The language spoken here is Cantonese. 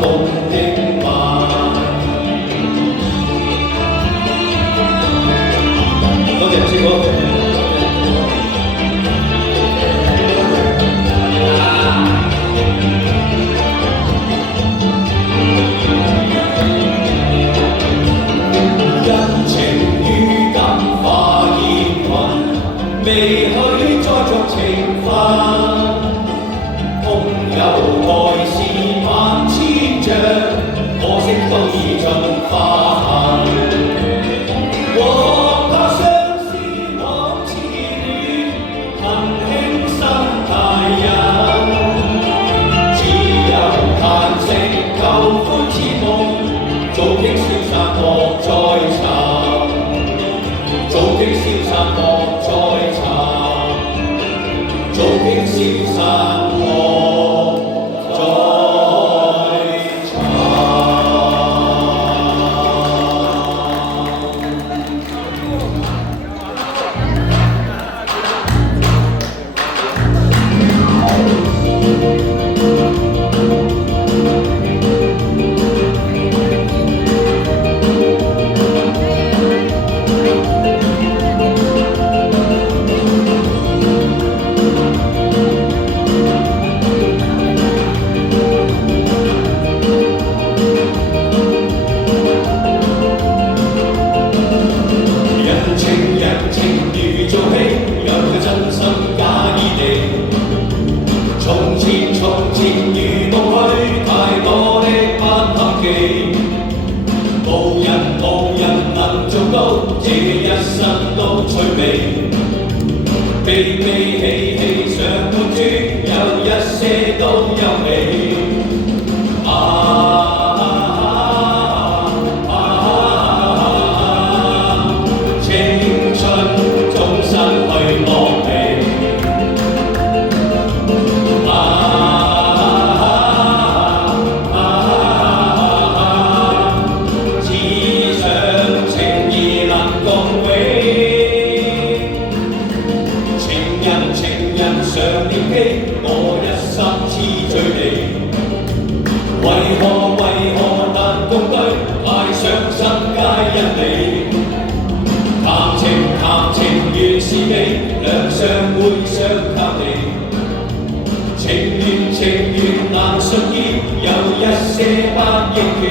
共的吻。多謝師傅。因情於感化熱吻，未許再作情分。空有愛是萬千丈，可惜都已盡化痕。和他相思往似戀，恨輕生大人。只有嘆息舊歡似夢，早經消散莫再尋。早經消散莫再尋。早經消散莫再尋。人情如做戲，有佢真心假意地。從前如夢去，太多的不堪記。無人能做到，這一生都趣味。悲喜上半轉，有一些都優美。情人常念記，我一生痴醉你。為何難共對，愛上身皆因你。談情原是你，兩相會相靠你。情緣難順意，有一些不應記。